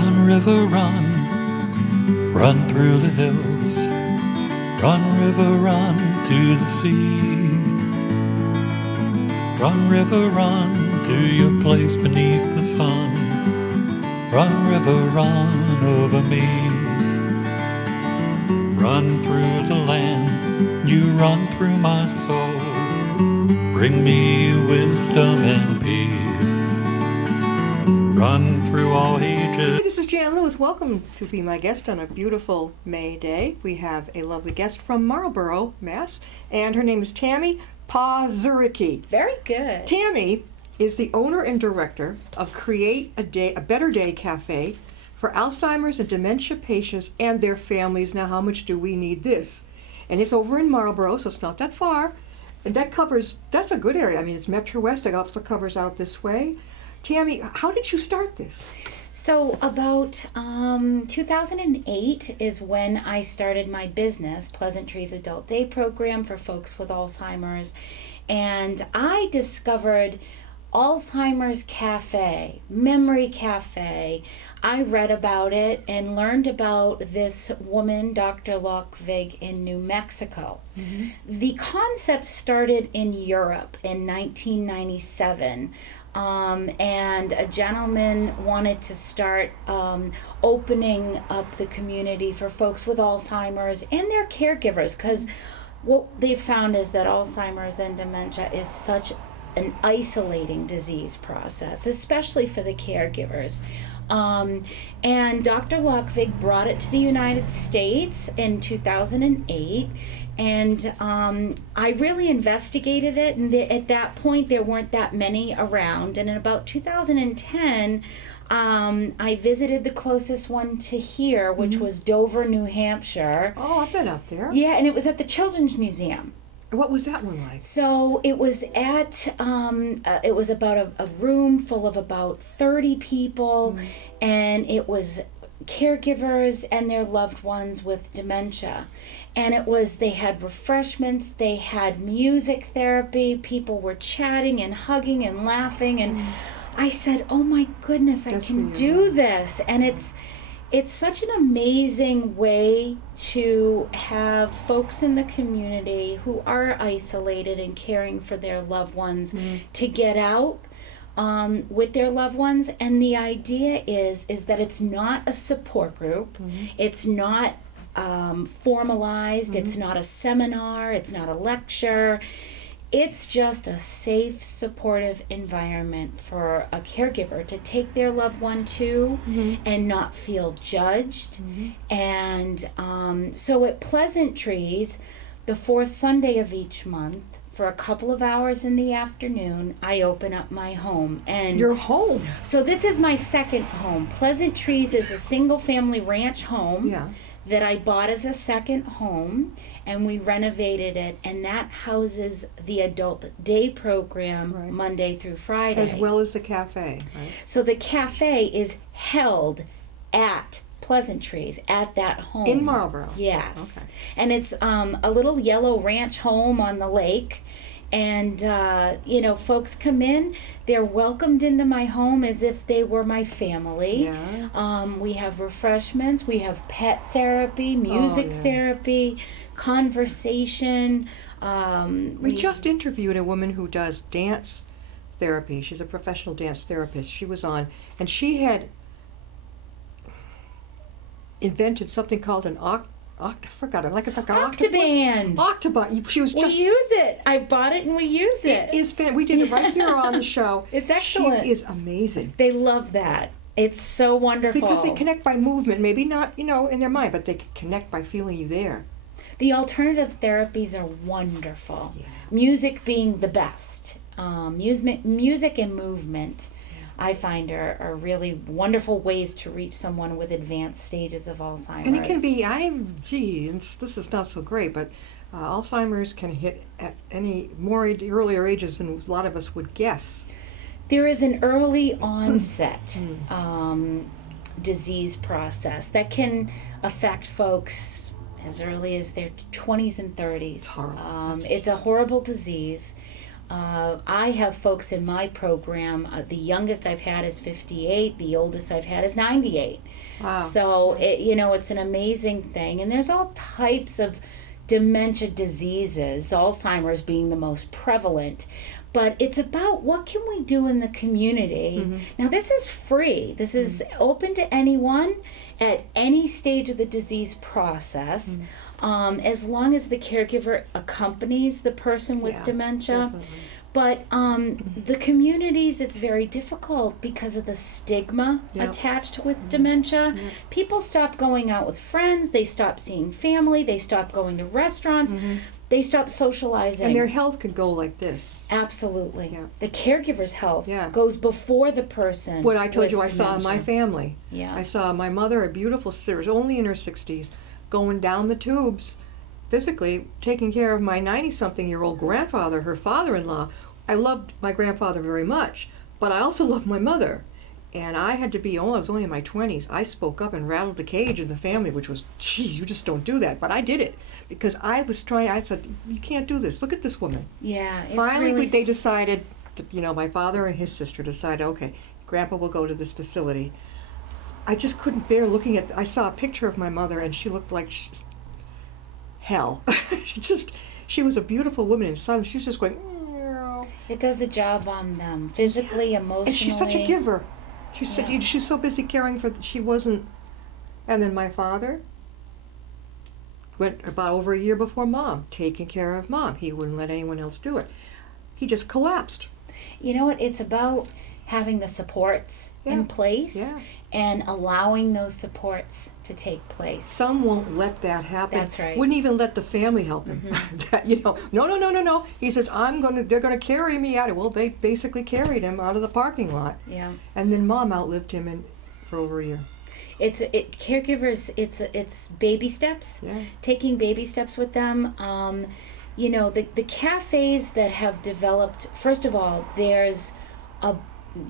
Run, river, run, run through the hills. Run, river, run to the sea. Run, river, run to your place beneath the sun. Run, river, run over me. Run through the land, you run through my soul. Bring me wisdom and peace. Run through all ages. Hey, this is Jan Lewis. Welcome to be my guest on a beautiful May day. We have a lovely guest from Marlborough, Mass, and her name is Tammy Pozerycki. Very good. Tammy is the owner and director of Create a Better Day Cafe for Alzeimer's and dementia patients and their families. Now, how much do we need this? And it's over in Marlborough, so it's not that far. And that's a good area. I mean, it's Metro West. It also covers out this way. Tammy, how did you start this? So about 2008 is when I started my business, Pleasantries Adult Day Program for folks with Alzheimer's. And I discovered Alzheimer's Cafe, Memory Cafe. I read about it and learned about this woman, Dr. Lockvig, in New Mexico. Mm-hmm. The concept started in Europe in 1997. And a gentleman wanted to start opening up the community for folks with Alzheimer's and their caregivers, because what they found is that Alzheimer's and dementia is such an isolating disease process, especially for the caregivers. And Dr. Lockvig brought it to the United States in 2008, and I really investigated it, and at that point there weren't that many around, and in about 2010 I visited the closest one to here, which was Dover, New Hampshire. Oh, I've been up there. Yeah, and it was at the Children's Museum. What was that one like? So it was it was about a room full of about 30 people, and it was caregivers and their loved ones with dementia. And they had refreshments, they had music therapy, people were chatting and hugging and laughing, and I said, oh my goodness, I can do this. And it's such an amazing way to have folks in the community who are isolated and caring for their loved ones to get out with their loved ones. And the idea is that it's not a support group. It's not formalized. It's not a seminar. It's not a lecture. It's just a safe, supportive environment for a caregiver to take their loved one to and not feel judged. And so at Pleasantries, the fourth Sunday of each month, for a couple of hours in the afternoon, I open up my home. And your home? So this is my second home. Pleasantries is a single-family ranch home that I bought as a second home, and we renovated it, and that houses the adult day program Monday through Friday. As well as the cafe, right? So the cafe is held at Pleasantries, at that home. In Marlborough? Yes. Okay. And it's a little yellow ranch home on the lake. And, folks come in, they're welcomed into my home as if they were my family. Yeah. We have refreshments, we have pet therapy, music therapy, conversation. We just interviewed a woman who does dance therapy. She's a professional dance therapist. She was on, and she had invented something called an Octoband. Octoband. She was just. We use it. I bought it and we use it. It is we did it right here on the show. It's excellent. She is amazing. They love that. It's so wonderful. Because they connect by movement, maybe not, in their mind, but they connect by feeling you there. The alternative therapies are wonderful. Yeah. Music being the best. Music and movement, I find are really wonderful ways to reach someone with advanced stages of Alzheimer's. And it can be, this is not so great, but Alzheimer's can hit at any earlier ages than a lot of us would guess. There is an early onset disease process that can affect folks as early as their 20s and 30s. It's horrible. It's a horrible disease. I have folks in my program, the youngest I've had is 58, the oldest I've had is 98. Wow. So, it's an amazing thing. And there's all types of dementia diseases, Alzheimer's being the most prevalent. But it's about what can we do in the community. Now, this is free. This is open to anyone at any stage of the disease process, as long as the caregiver accompanies the person with dementia. Definitely. But the communities, it's very difficult because of the stigma attached with dementia. People stop going out with friends. They stop seeing family. They stop going to restaurants. They stop socializing. And their health could go like this. Absolutely. Yeah. The caregiver's health Yeah. goes before the person. What I told with you I saw in my dementia. family. Yeah. I saw my mother, a beautiful sister, only in her 60s, going down the tubes, physically taking care of my 90-something-year-old grandfather, her father-in-law. I loved my grandfather very much, but I also loved my mother. And I had to I was only in my 20s. I spoke up and rattled the cage in the family, which was, gee, you just don't do that. But I did it because I said, you can't do this. Look at this woman. Yeah. It's Finally, really they decided, my father and his sister decided, okay, Grandpa will go to this facility. I just couldn't bear looking I saw a picture of my mother and she looked like hell. She was a beautiful woman inside. She was just going, meow. It does a job on them, physically, emotionally. And she's such a giver. She's so busy caring she wasn't. And then my father went about over a year before Mom, taking care of Mom. He wouldn't let anyone else do it. He just collapsed. You know what? It's about having the supports in place and allowing those supports to take place. Some won't let that happen. That's right. Wouldn't even let the family help him. No. He says, they're gonna carry me out. Well, they basically carried him out of the parking lot. Yeah. And then Mom outlived him for over a year. Caregivers, it's baby steps. Yeah. Taking baby steps with them. The cafes that have developed, first of all, there's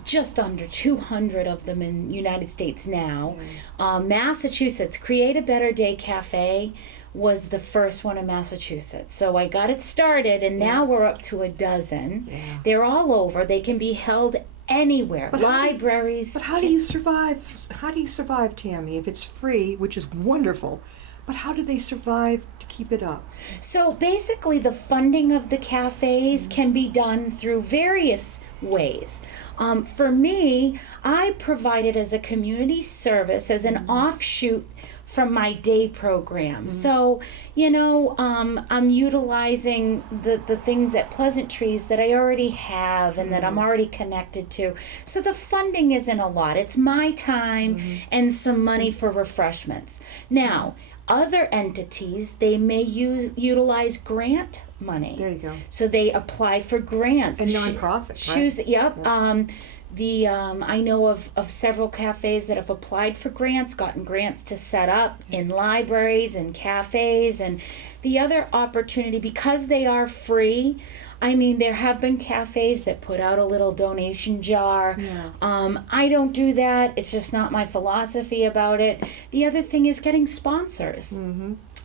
just under 200 of them in United States now. Massachusetts, Create a Better Day Cafe was the first one in Massachusetts. So I got it started, and now we're up to a dozen. Yeah. They're all over. They can be held anywhere. Libraries. But how do you survive? How do you survive, Tammy, if it's free, which is wonderful? But how do they survive to keep it up? So basically, the funding of the cafes can be done through various ways. For me, I provide it as a community service, as an offshoot from my day program. So, I'm utilizing the things at Pleasant Trees that I already have and that I'm already connected to. So the funding isn't a lot. It's my time and some money for refreshments. Now, other entities, they may utilize grant money. There you go. So they apply for grants. And nonprofit, Choose, yep. I know of several cafes that have applied for grants, gotten grants to set up in libraries and cafes. And the other opportunity, because they are free, there have been cafes that put out a little donation jar. Yeah. I don't do that. It's just not my philosophy about it. The other thing is getting sponsors.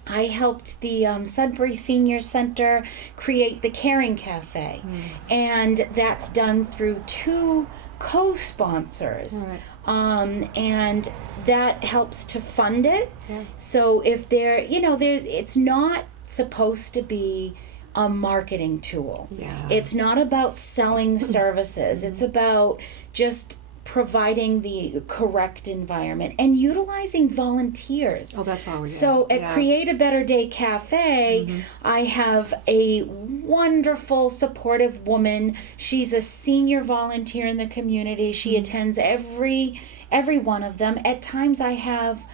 I helped the Sudbury Senior Center create the Caring Cafe. And that's done through 2 co-sponsors. Right. And that helps to fund it. Yeah. So if it's not supposed to be a marketing tool. Yeah. It's not about selling services. It's about just providing the correct environment and utilizing volunteers. Oh, that's all. So at Create a Better Day Cafe, I have a wonderful, supportive woman. She's a senior volunteer in the community. She attends every one of them. At times I have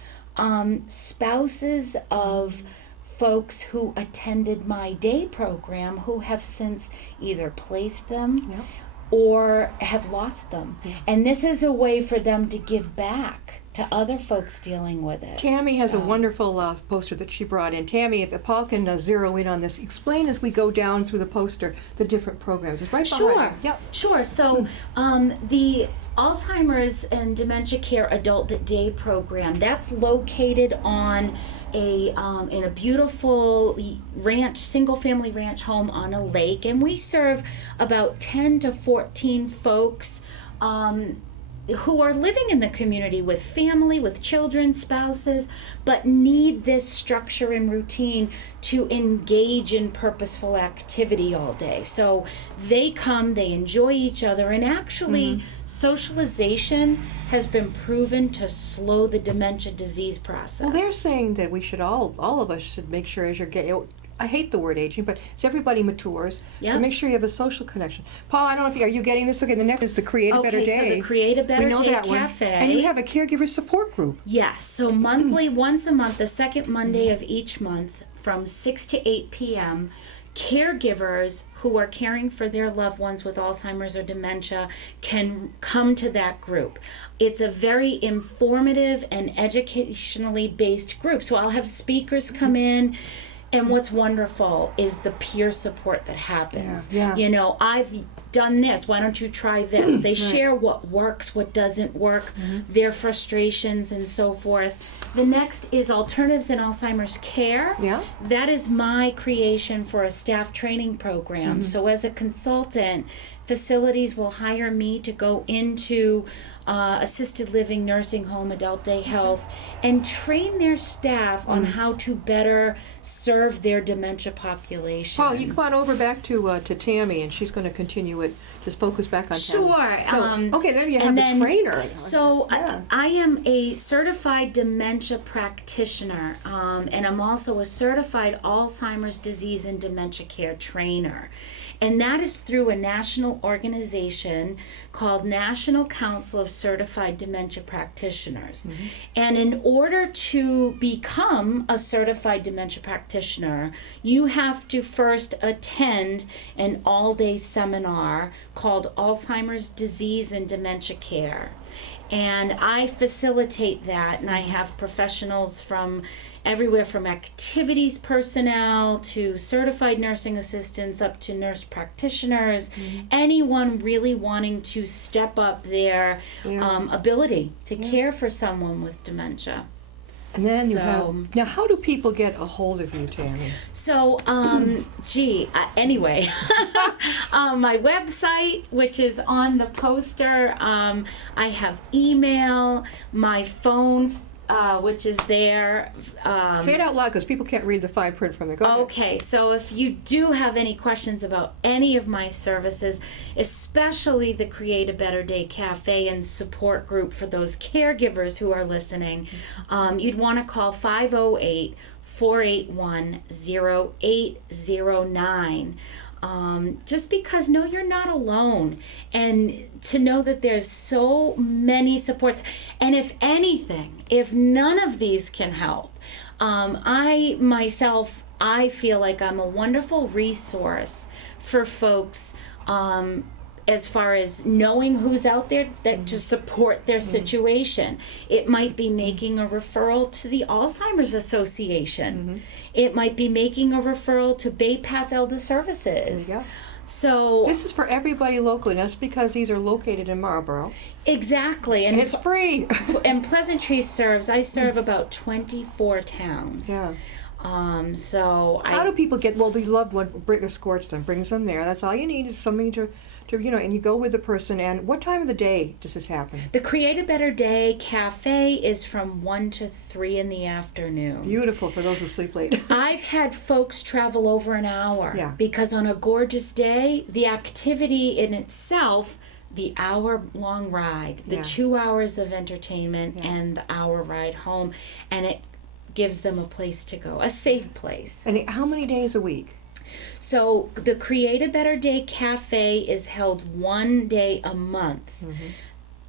spouses of folks who attended my day program who have since either placed them or have lost them. And this is a way for them to give back to other folks dealing with it. Tammy has a wonderful poster that she brought in. Tammy, if Paul can zero in on this, explain as we go down through the poster the different programs. It's right behind you. Sure. So the Alzheimer's and Dementia Care Adult Day Program, that's located on in a beautiful ranch, single-family ranch home on a lake, and we serve about 10 to 14 folks who are living in the community with family, with children, spouses, but need this structure and routine to engage in purposeful activity all day. So they come, they enjoy each other, and actually socialization has been proven to slow the dementia disease process. Well, they're saying that we should all of us should make sure as you're getting, I hate the word aging, but as everybody matures, Yep. to make sure you have a social connection. Paul, I don't know if are you getting this? Okay, the next is the Create a Better Day. Okay, so the Create a Better we know Day that Cafe. one. And you have a caregiver support group. Yes, so monthly, once a month, the second Monday of each month from 6 to 8 p.m., caregivers who are caring for their loved ones with Alzheimer's or dementia can come to that group. It's a very informative and educationally based group. So I'll have speakers come in. And what's wonderful is the peer support that happens. Yeah. You know, I've done this, why don't you try this? They share what works, what doesn't work, their frustrations and so forth. The next is Alternatives in Alzheimer's Care. Yeah. That is my creation for a staff training program. So as a consultant, facilities will hire me to go into assisted living, nursing home, adult day health, and train their staff on how to better serve their dementia population. Paul, you come on over back to Tammy, and she's going to continue it. Just focus back on Tammy. Sure. So, okay, then you have the trainer. So Yeah. I am a certified dementia practitioner, and I'm also a certified Alzheimer's disease and dementia care trainer. And that is through a national organization called National Council of Certified Dementia Practitioners. And in order to become a certified dementia practitioner, you have to first attend an all-day seminar called Alzheimer's Disease and Dementia Care. And I facilitate that, and I have professionals from everywhere from activities personnel to certified nursing assistants up to nurse practitioners, anyone really wanting to step up their ability to care for someone with dementia. And then you So- have, now how do people get a hold of you, Tammy? So, anyway, my website, which is on the poster, I have email, my phone, which is there. Say it out loud because people can't read the fine print from the go ahead. Okay, so if you do have any questions about any of my services, especially the Create a Better Day Cafe and support group for those caregivers who are listening, you'd want to call 508-481-0809. Just because you're not alone, and to know that there's so many supports, and if anything, if none of these can help, I feel like I'm a wonderful resource for folks as far as knowing who's out there that to support their situation. It might be making a referral to the Alzheimer's Association. It might be making a referral to Bay Path Elder Services. There you go. So This is for everybody locally. That's because these are located in Marlboro. exactly, And it's free. and Pleasantry I serve about 24 towns. Yeah. So How do people get, well, the loved one escorts them, brings them there. That's all you need is something to and you go with the person. And what time of the day does this happen? The Create a Better Day Cafe is from 1 to 3 in the afternoon. Beautiful for those who sleep late. I've had folks travel over an hour because on a gorgeous day, the activity in itself, the hour-long ride, the 2 hours of entertainment and the hour ride home, and it gives them a place to go, a safe place. And how many days a week? So the Create a Better Day Cafe is held 1 day a month.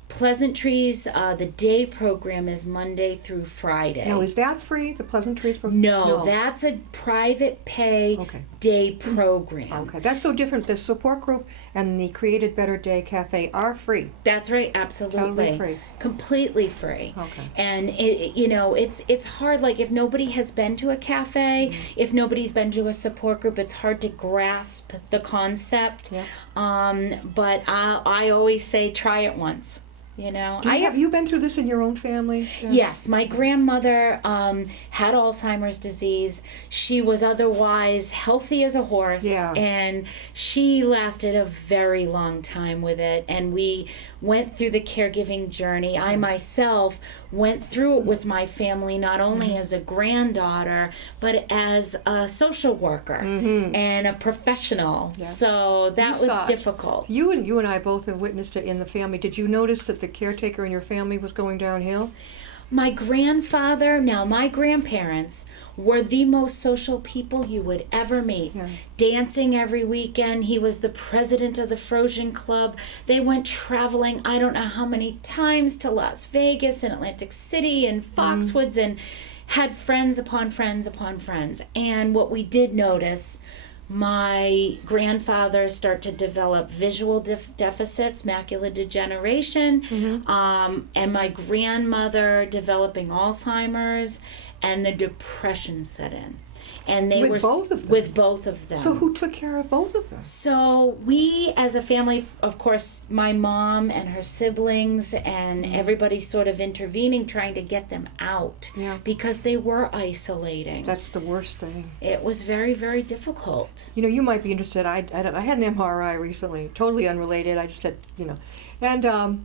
Pleasantries, the day program is Monday through Friday. Now, is that free, the Pleasantries program? No, that's a private pay day program. Okay, that's so different. The support group and the Created Better Day Cafe are free. That's right, absolutely. Totally free. Completely free. Okay. And it's hard, like if nobody has been to a cafe, if nobody's been to a support group, it's hard to grasp the concept. Yeah. But I always say try it once. You know, Have you been through this in your own family? Yeah. Yes, my grandmother had Alzheimer's disease. She was otherwise healthy as a horse, and she lasted a very long time with it. And we went through the caregiving journey. I myself went through it with my family, not only as a granddaughter, but as a social worker and a professional. Yeah. So that was difficult. You and I both have witnessed it in the family. Did you notice that the caretaker in your family was going downhill? My grandfather, now my grandparents, were the most social people you would ever meet. Yeah. Dancing every weekend. He was the president of the Frozen Club. They went traveling, I don't know how many times, to Las Vegas and Atlantic City and Foxwoods, and had friends upon friends upon friends. And what we did notice, my grandfather started to develop visual deficits, macular degeneration, and my grandmother developing Alzheimer's, and the depression set in. And they were both of them. With both of them. So who took care of both of them? So we, as a family, of course, my mom and her siblings and everybody sort of intervening, trying to get them out because they were isolating. That's the worst thing. It was very, very difficult. You know, you might be interested. I had an MRI recently, totally unrelated. I just had, and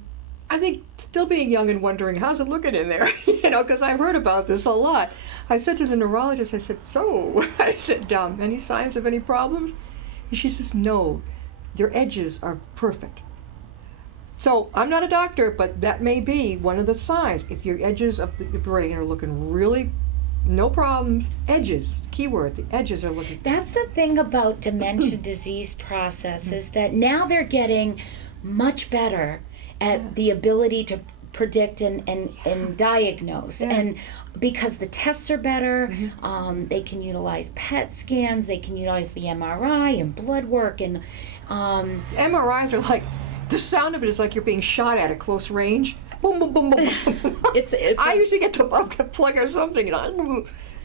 I think still being young and wondering, how's it looking in there? Because I've heard about this a lot. I said to the neurologist, I said, any signs of any problems? And she says, no, their edges are perfect. So I'm not a doctor, but that may be one of the signs. If your edges of the brain are looking really, no problems, edges, keyword, the edges are looking. That's the thing about dementia disease process is that now they're getting much better at the ability to predict and diagnose. And because the tests are better, they can utilize PET scans, they can utilize the MRI and blood work. And MRIs are like, the sound of it is like you're being shot at close range. Boom, boom, boom, boom. I usually get to plug or something.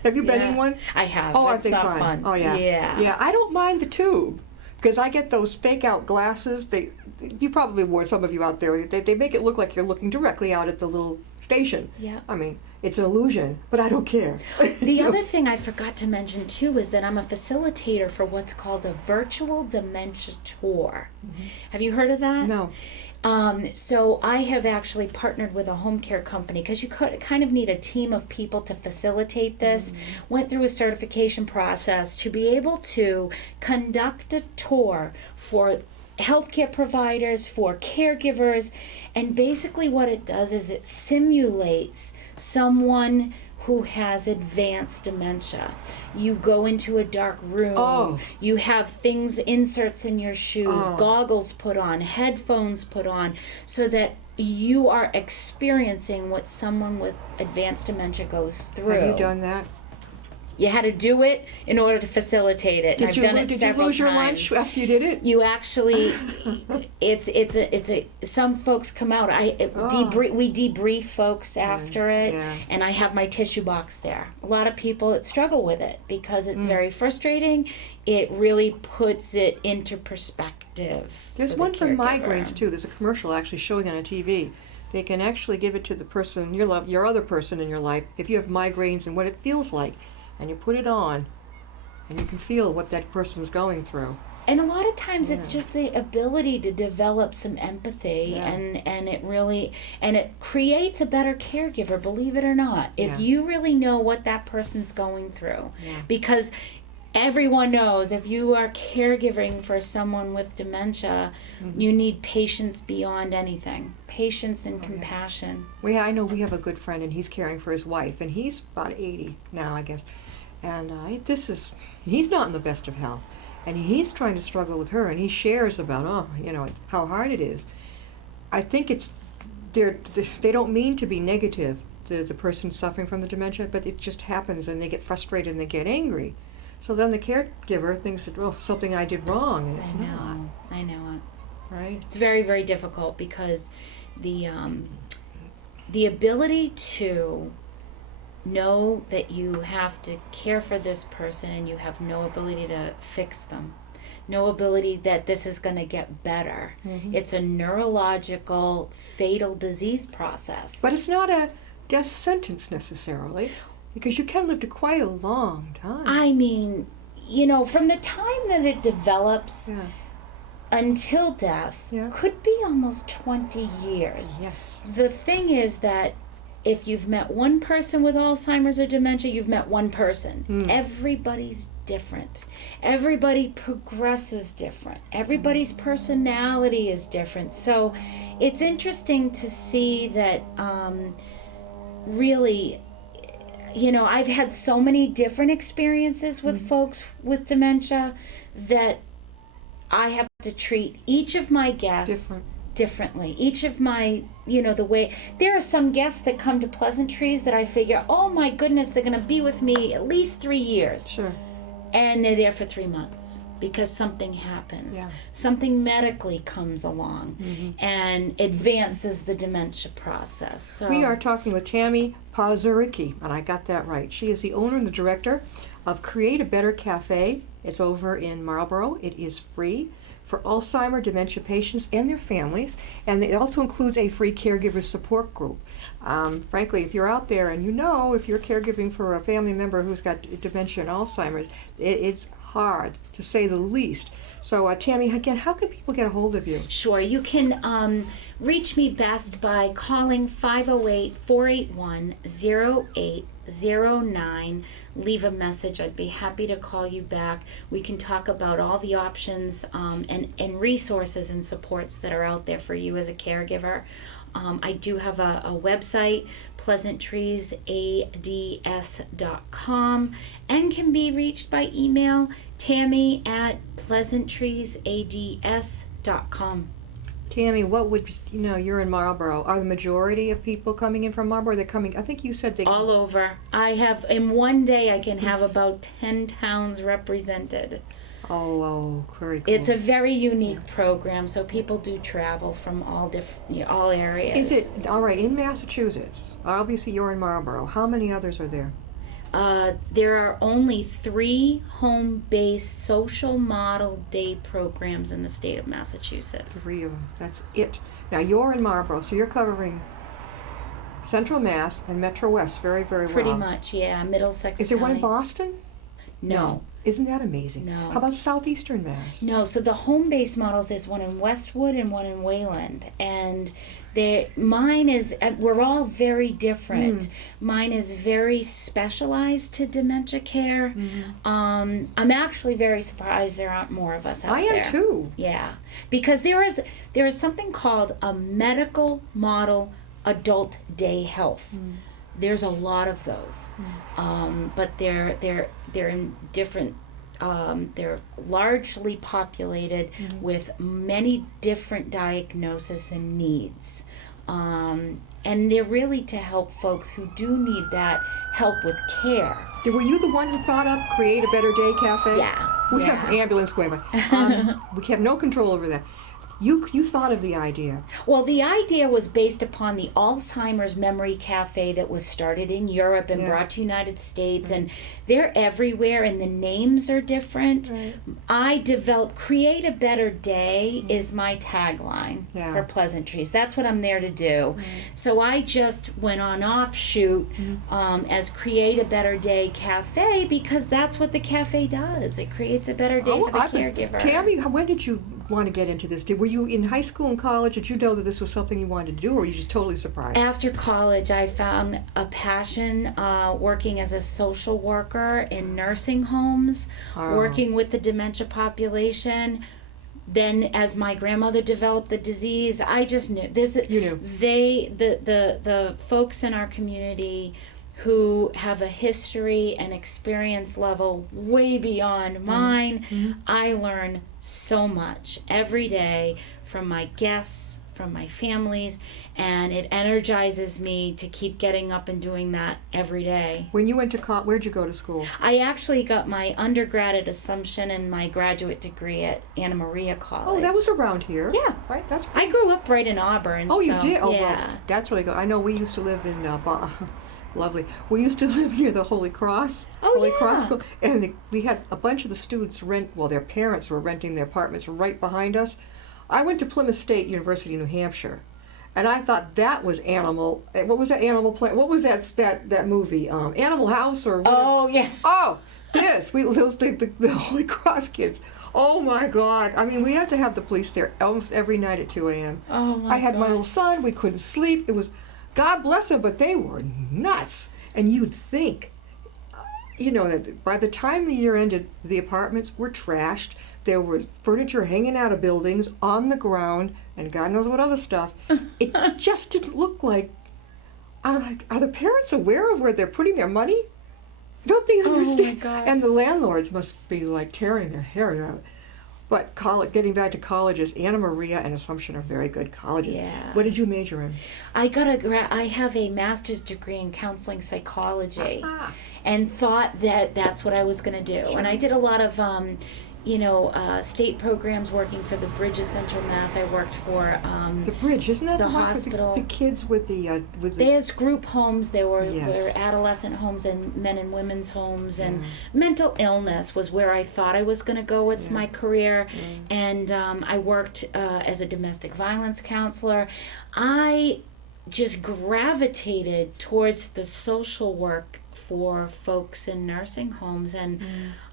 Have you been in one? I have. Oh, aren't they fun? Oh, yeah. Yeah, I don't mind the tube because I get those fake out glasses. You probably wore, some of you out there, they make it look like you're looking directly out at the little station. Yeah. I mean, it's an illusion, but I don't care. The other thing I forgot to mention, too, is that I'm a facilitator for what's called a virtual dementia tour. Have you heard of that? No. So I have actually partnered with a home care company because you kind of need a team of people to facilitate this. Went through a certification process to be able to conduct a tour for healthcare providers, for caregivers, and basically what it does is it simulates someone who has advanced dementia. You go into a dark room, you have things, inserts in your shoes, goggles put on, headphones put on, so that you are experiencing what someone with advanced dementia goes through. Have you done that? You had to do it in order to facilitate it. Did you lose your lunch after you did it? You actually, some folks come out. We debrief folks after it, and I have my tissue box there. A lot of people struggle with it because it's very frustrating. It really puts it into perspective. There's one for migraines too. There's a commercial actually showing on a TV. They can actually give it to the person you love, your other person in your life, if you have migraines and what it feels like. And you put it on, and you can feel what that person's going through. And a lot of times it's just the ability to develop some empathy, and it creates a better caregiver, believe it or not, if you really know what that person's going through. Because everyone knows if you are caregiving for someone with dementia, you need patience beyond anything. Patience and compassion. Well, I know we have a good friend, and he's caring for his wife, and he's about 80 now, I guess. And he's not in the best of health. And he's trying to struggle with her, and he shares about, how hard it is. I think they don't mean to be negative to the person suffering from the dementia, but it just happens, and they get frustrated and they get angry. So then the caregiver thinks that, something I did wrong, and it's not. I know it. Right? It's very, very difficult because the ability to know that you have to care for this person and you have no ability to fix them, no ability that this is going to get better. It's a neurological, fatal disease process. But it's not a death sentence necessarily, because you can live to quite a long time. I mean, from the time that it develops Yeah. until death Yeah. could be almost 20 years. Yes. The thing is that if you've met one person with Alzheimer's or dementia, you've met one person. Everybody's different. Everybody progresses different. Everybody's personality is different. So it's interesting to see that really, I've had so many different experiences with folks with dementia that I have to treat each of my guests differently. Each of my, the way, there are some guests that come to Pleasantries that I figure, oh my goodness, they're going to be with me at least 3 years. Sure. And they're there for 3 months because something happens. Yeah. Something medically comes along and advances the dementia process. So We are talking with Tammy Pozerycki, and I got that right. She is the owner and the director of Create a Better Cafe. It's over in Marlborough. It is free for Alzheimer dementia patients and their families, and it also includes a free caregiver support group. Frankly, if you're out there and if you're caregiving for a family member who's got dementia and Alzheimer's, it's hard, to say the least. So, Tammy, again, how can people get a hold of you? Sure, you can reach me best by calling 508-481-0809. Leave a message. I'd be happy to call you back. We can talk about all the options and resources and supports that are out there for you as a caregiver. I do have a website, pleasantreesads.com, and can be reached by email, tammy@pleasantreesads.com. Tammy, what would, you're in Marlborough. Are the majority of people coming in from Marlborough? They're coming, I think you said they... All over. In one day I can have about 10 towns represented. Oh, very cool. It's a very unique program, so people do travel from all areas. Is it, all right, in Massachusetts, obviously you're in Marlborough, how many others are there? There are only 3 home-based social model day programs in the state of Massachusetts. 3 of them, that's it. Now you're in Marlborough, so you're covering Central Mass and Metro West very, very well. Pretty much, yeah. Middlesex Is there one in County. Boston? No. Isn't that amazing? No. How about Southeastern Mass? No, so the home-based models, there's one in Westwood and one in Wayland, and mine is, we're all very different. Mine is very specialized to dementia care. I'm actually very surprised there aren't more of us out there. I am too. Yeah, because there is something called a medical model adult day health. There's a lot of those, but they're in different. They're largely populated with many different diagnoses and needs, and they're really to help folks who do need that help with care. Were you the one who thought up Create a Better Day Cafe? Yeah. We have an ambulance going by. We have no control over that. You thought of the idea. Well, the idea was based upon the Alzheimer's Memory Cafe that was started in Europe and brought to United States, and they're everywhere, and the names are different. I developed Create a Better Day is my tagline for Pleasantries. That's what I'm there to do. So I just went on offshoot as Create a Better Day Cafe because that's what the cafe does. It creates a better day for the caregiver. Tammy, when did you want to get into this? Were you in high school and college? Did you know that this was something you wanted to do, or were you just totally surprised? After college, I found a passion working as a social worker in nursing homes, working with the dementia population. Then, as my grandmother developed the disease, I just knew this. You knew. The folks in our community who have a history and experience level way beyond mine. I learn so much every day from my guests, from my families, and it energizes me to keep getting up and doing that every day. When you went to college, where'd you go to school? I actually got my undergrad at Assumption and my graduate degree at Anna Maria College. Oh, that was around here. Yeah. Right? That's I grew up right in Auburn. Oh, you did? Oh, yeah. well, that's really good. I know we used to live in Lovely. We used to live near the Holy Cross. Oh, Holy Cross yeah. School. And we had a bunch of the students their parents were renting their apartments right behind us. I went to Plymouth State University, New Hampshire. And I thought that was what was that Animal Planet? What was that movie? Animal House or whatever. Oh, yeah. Oh, the Holy Cross kids. Oh my God! I mean, we had to have the police there almost every night at 2 a.m. Oh, my I had my gosh. little son. We couldn't sleep. It was, God bless them, but they were nuts. And you'd think, that by the time the year ended, the apartments were trashed. There was furniture hanging out of buildings on the ground, and God knows what other stuff. It just didn't look like. I'm like, are the parents aware of where they're putting their money? Don't they understand? gosh. And the landlords must be like tearing their hair out. But getting back to colleges, Anna Maria and Assumption are very good colleges. Yeah. What did you major in? I have a master's degree in counseling psychology, Ah. and thought that that's what I was going to do. Sure. And I did a lot of, state programs working for the Bridge of Central Mass. I worked for The Bridge, isn't that the the one hospital. for the kids with the There's group homes, there were Yes. adolescent homes and men and women's homes, and mental illness was where I thought I was going to go with my career. And I worked as a domestic violence counselor. I just gravitated towards the social work for folks in nursing homes, and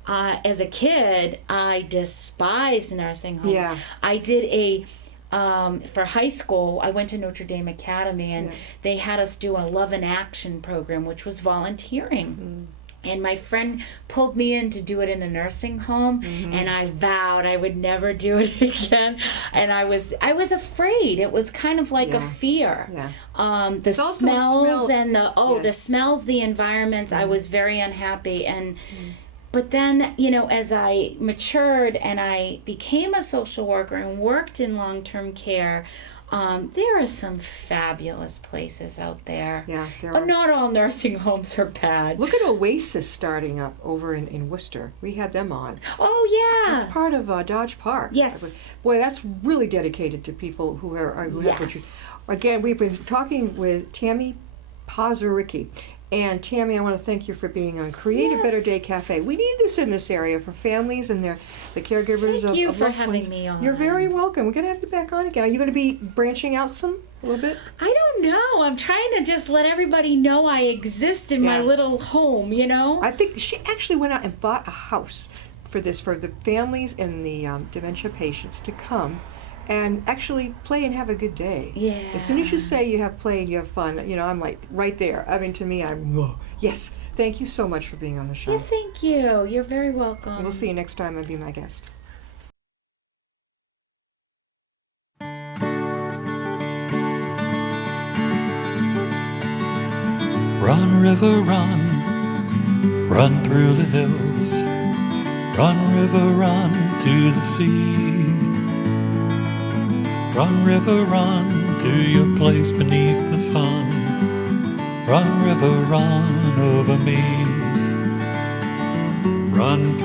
as a kid I despised nursing homes. Yeah. I did for high school, I went to Notre Dame Academy, and they had us do a love and action program, which was volunteering. And my friend pulled me in to do it in a nursing home, and I vowed I would never do it again. And I was afraid. It was kind of like a fear. Yeah. The also a smells smell. and the Yes. smells, the environments. I was very unhappy. And but then, as I matured and I became a social worker and worked in long-term care, there are some fabulous places out there. Yeah, there are. Not all nursing homes are bad. Look at Oasis starting up over in Worcester. We had them on. Oh, yeah. It's part of Dodge Park. Yes. Boy, that's really dedicated to people who have what you. Yes. Again, we've been talking with Tammy Pozerycki. And Tammy, I want to thank you for being on Create a Yes. Better Day Cafe. We need this in this area for families and the caregivers Thank of you of for loved having ones. me on. You're very welcome. We're going to have you back on again. Are you going to be branching out a little bit? I don't know. I'm trying to just let everybody know I exist in my Yeah. little home, I think she actually went out and bought a house for the families and the dementia patients to come and actually play and have a good day. Yeah. As soon as you say you have play and you have fun, I'm like right there. I mean, to me, yes. Thank you so much for being on the show. Yeah, thank you. You're very welcome. We'll see you next time and be my guest. Run, river, run, run through the hills. Run, river, run to the sea. Run, river, run to your place beneath the sun. Run, river, run over me. Run.